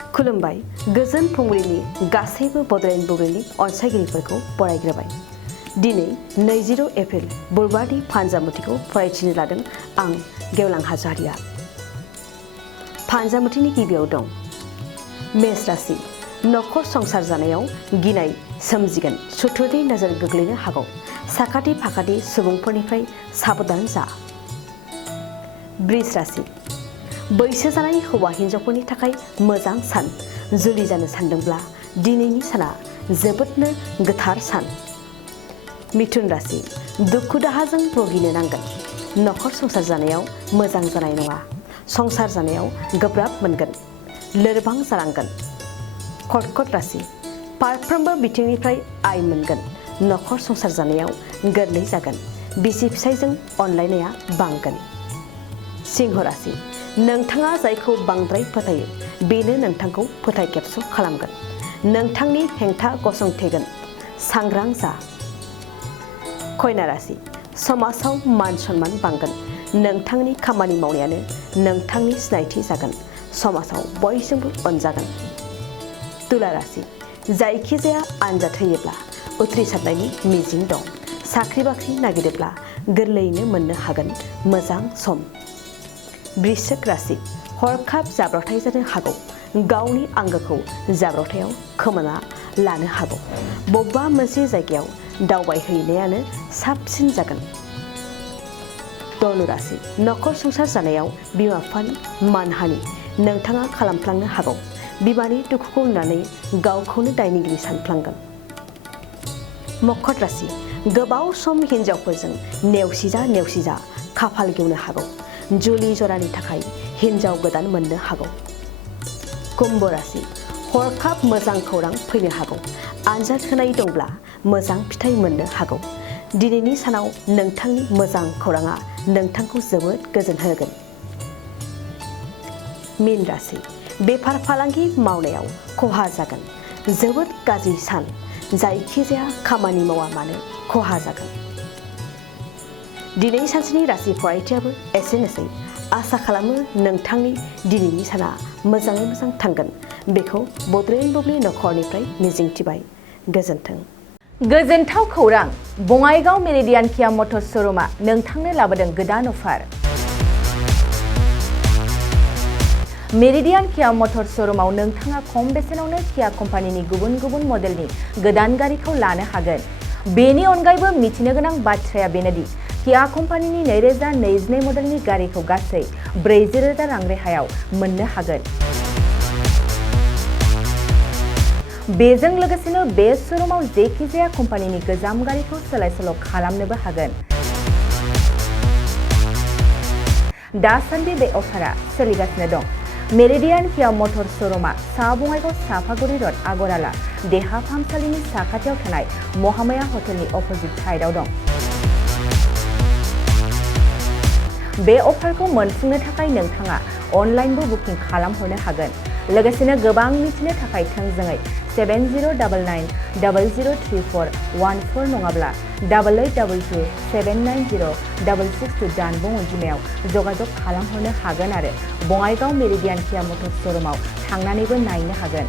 खुलुमबाय गोजोन फुंबिलिनि गासैबो बड'लेण्ड बुब्लिनि अनसायगिरिफोरखौ बरायग्रोबाय। दिनै 20 एप्रिल बुधबारनि फानजामुथिखौ फरायथिनो लादों आं गेवलां हाज'वारिया। फानजामुथिनि गिबियाव दं मेष राशि। नखर संसार जानायाव गिनाय सोमजिगोन, सुथुरनि नोजोर गोग्लैनो हागौ। साखाथि फाखाथि सुबुंफोरनिफ्राय साबधान जा। वृष राशि। बैसो जानाय हौवा हिन्जावफोरनि थाखाय मोजां सान। जुलि जानो सानदोंब्ला दिनैनि साना जोबोदनो गोथार सान। मिथुन राशि। दुखु दाहाजों भुगिनो नांगोन। नखर संसार जानायाव मोजां जानाय नङा। संसार जानायाव गोब्राब मोनगोन, लोरबां जालांगोन। कर्कट राशि। फारफ्रोमबो बिथिंनिफ्राय आय मोनगोन। नखर संसार जानायाव गोरलै जागोन। बिसि फिसायजों अनलायनाया बांगोन। सिंह राशि। नोंथाङा जायखौ बांद्राय फोथायो बेनो नोंथांखौ फोथायखेबस' खालामगोन। नोंथांनि हेंथा गसंथेगोन, सांग्रां जा। कन्या राशि। समाजाव मान सन्मान बांगोन। नोंथांनि खामानि मावनायानो नोंथांनि सिनायथि जागोन। समाजाव बयजोंबो अनजागोन। तुला राशि। जायखिजाया आनजाद होयोब्ला उथ्रिसारनायनि मिजिं दं। साख्रि बाख्रि नागिरोब्ला गोरलैयैनो मोननो हागोन। मोजां सम। वृश्चिक राशि। हरखाब जाब्रबथाय जानो हागौ। गावनि आंगोखौ जाब्रबथायाव खोमाना लानो हागौ। बबेबा मोनसे जायगायाव दावबायहैनायानो साबसिन जागोन। धनु राशि। नखर संसार जानायाव बिमा बिफानि मानहानि नोंथाङा खालामफ्लांनो हागौ। बिमानि दुखुखौ नुनानै गावखौनो दायनिगिरि सानफ्लांगोन। मकर राशि। गोबाव सम हिन्जावफोरजों नेवसिजा खाफाल गेवनो हागौ। जुलि जरानि थाखाय हिन्जाव गोदान मोननो हागौ। कुम्भ राशि। हरखाब मोजां खौरां फैनो हागौ। आनजाद होनाय दंब्ला मोजां फिथाइ मोननो हागौ। दिनैनि सानाव नोंथांनि मोजां खौराङा नोंथांखौ जोबोद गोजोन होगोन। मीन राशि। बेफार फालांगि मावनायाव खहा जागोन। जोबोद गाज्रि सान। जायखिजाया खामानि मावा मानो खहा जागोन। दिनै सानसेनि राशि फरायथियाबो एसेनोसै। आसा खालामो नोंथांनि दिनैनि साना मोजाङै मोजां थांगोन। बेखौ बड'लेण्ड बुब्लि नखरनिफ्राय मिजिंथिबाय। गोजोन्थों। गोजोनथाव खौरां, बङाइगाव मेरिडियान किया मटर्स श'रुमआ नोंथांनो लाबोदों गोदान अफार। मेरिडियान किया मटर्स श'रुमआव नोंथाङा खम बेसेनावनो किया कम्पानिनि गुबुन गुबुन मडेलनि गोदान गारिखौ लानो हागोन। बेनि अनगायैबो मिथिनो गोनां बाथ्राया बेनोदि किया कम्पानिनि 2022 मडेलनि गारिखौ गासै 40,000 रां रेहायाव मोननो हागोन। बेजों लोगोसेनो बे श'रुमाव जेखिजाया कम्पानिनि गोजाम गारिखौ सोलाय सोल' खालामनोबो हागोन। दासान्दि बे अफारा सोलिगासिनो दं। मेरिडियान किया मटर्स श'रुमआ सा बङाइगाव सापागुरि र'ड आगराला देहा फाहामसालिनि साखाथियाव थानाय महामाया हटेलनि अपोजिट साइडआव दं। बे अफारखौ मोनफुंनो थाखाय नोंथाङा अनलाइनबो बुकिं खालामहरनो हागोन। लोगोसेनो गोबां मिथिनो थाखाय थोंजोङै 7099003414 नङाब्ला 8822790662 जानबुं अनजिमायाव जगाजग खालामहरनो हागोन आरो बङाइगाव मेरिडियान किया मटर्स श'रुमआव थांनानैबो नायनो हागोन।